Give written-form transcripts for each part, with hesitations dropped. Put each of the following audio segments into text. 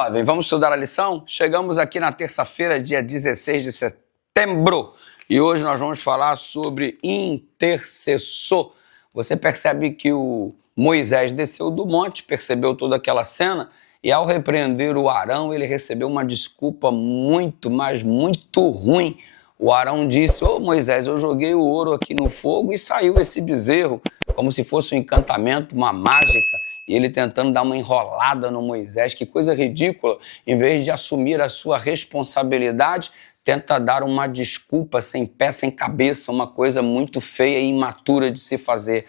jovem, vamos estudar a lição? Chegamos aqui na terça-feira, dia 16 de setembro, e hoje nós vamos falar sobre intercessor. Você percebe que o Moisés desceu do monte, percebeu toda aquela cena, e ao repreender o Arão, ele recebeu uma desculpa muito, mas muito ruim. O Arão disse: ô Moisés, eu joguei o ouro aqui no fogo e saiu esse bezerro, como se fosse um encantamento, uma mágica. E ele tentando dar uma enrolada no Moisés, que coisa ridícula. Em vez de assumir a sua responsabilidade, tenta dar uma desculpa sem pé, sem cabeça, uma coisa muito feia e imatura de se fazer.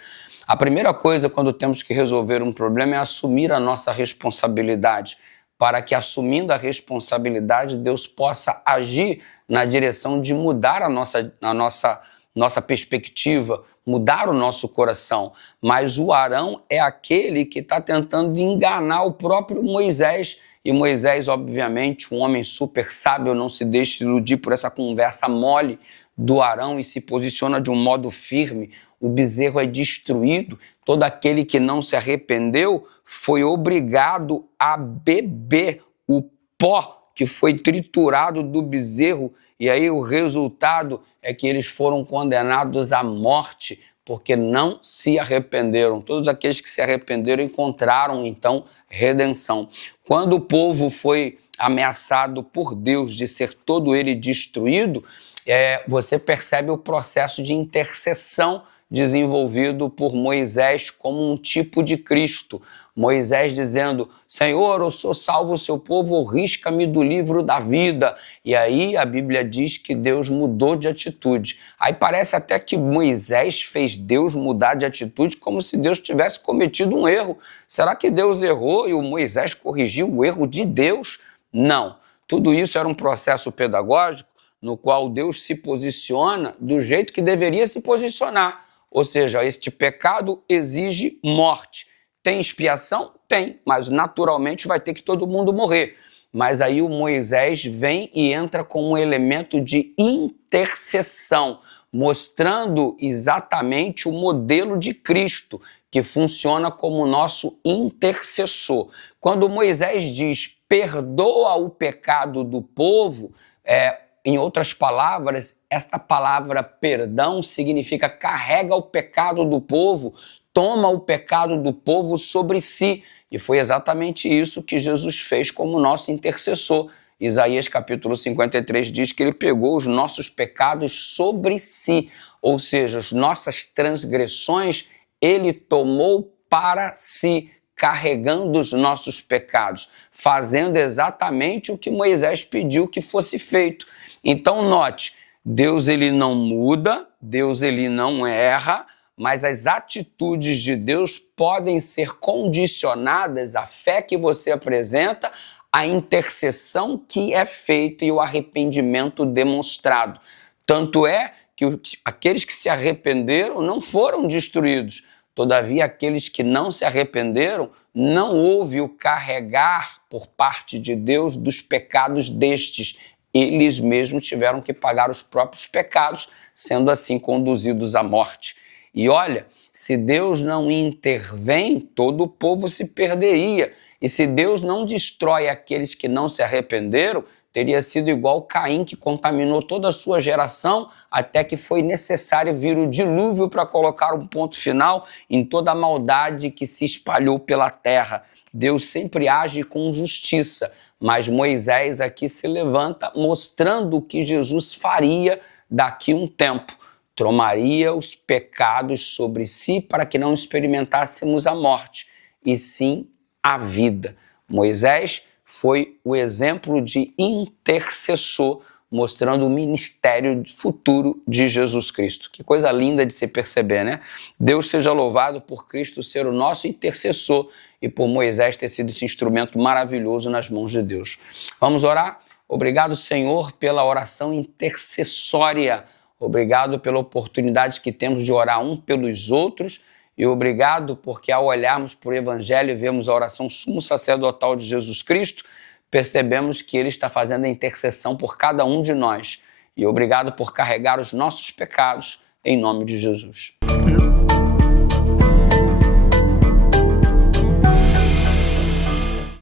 A primeira coisa quando temos que resolver um problema é assumir a nossa responsabilidade, para que, assumindo a responsabilidade, Deus possa agir na direção de mudar a nossa perspectiva, mudar o nosso coração. Mas o Arão é aquele que está tentando enganar o próprio Moisés. E Moisés, obviamente, um homem super sábio, não se deixa iludir por essa conversa mole do Arão e se posiciona de um modo firme. O bezerro é destruído. Todo aquele que não se arrependeu foi obrigado a beber o pó que foi triturado do bezerro, e aí o resultado é que eles foram condenados à morte, porque não se arrependeram. Todos aqueles que se arrependeram encontraram, então, redenção. Quando o povo foi ameaçado por Deus de ser todo ele destruído, você percebe o processo de intercessão desenvolvido por Moisés como um tipo de Cristo. Moisés dizendo: Senhor, eu sou salvo o seu povo, risca-me do livro da vida. E aí a Bíblia diz que Deus mudou de atitude. Aí parece até que Moisés fez Deus mudar de atitude, como se Deus tivesse cometido um erro. Será que Deus errou e o Moisés corrigiu o erro de Deus? Não. Tudo isso era um processo pedagógico no qual Deus se posiciona do jeito que deveria se posicionar. Ou seja, este pecado exige morte. Tem expiação? Tem, mas naturalmente vai ter que todo mundo morrer. Mas aí o Moisés vem e entra com um elemento de intercessão, mostrando exatamente o modelo de Cristo, que funciona como nosso intercessor. Quando Moisés diz: perdoa o pecado do povo, em outras palavras, esta palavra perdão significa carrega o pecado do povo, toma o pecado do povo sobre si. E foi exatamente isso que Jesus fez como nosso intercessor. Isaías capítulo 53 diz que ele pegou os nossos pecados sobre si, ou seja, as nossas transgressões ele tomou para si, carregando os nossos pecados, fazendo exatamente o que Moisés pediu que fosse feito. Então note, Deus ele não muda, Deus ele não erra, mas as atitudes de Deus podem ser condicionadas à fé que você apresenta, à intercessão que é feita e o arrependimento demonstrado. Tanto é que aqueles que se arrependeram não foram destruídos. Todavia, aqueles que não se arrependeram, não houve o carregar por parte de Deus dos pecados destes. Eles mesmos tiveram que pagar os próprios pecados, sendo assim conduzidos à morte. E olha, se Deus não intervém, todo o povo se perderia. E se Deus não destrói aqueles que não se arrependeram, teria sido igual Caim, que contaminou toda a sua geração, até que foi necessário vir o dilúvio para colocar um ponto final em toda a maldade que se espalhou pela terra. Deus sempre age com justiça, mas Moisés aqui se levanta mostrando o que Jesus faria daqui a um tempo. Tomaria os pecados sobre si para que não experimentássemos a morte, e sim a vida. Moisés foi o exemplo de intercessor, mostrando o ministério futuro de Jesus Cristo. Que coisa linda de se perceber, né? Deus seja louvado por Cristo ser o nosso intercessor e por Moisés ter sido esse instrumento maravilhoso nas mãos de Deus. Vamos orar? Obrigado, Senhor, pela oração intercessória. Obrigado pela oportunidade que temos de orar um pelos outros. E obrigado porque, ao olharmos para o Evangelho e vemos a oração sumo sacerdotal de Jesus Cristo, percebemos que ele está fazendo a intercessão por cada um de nós. E obrigado por carregar os nossos pecados, em nome de Jesus.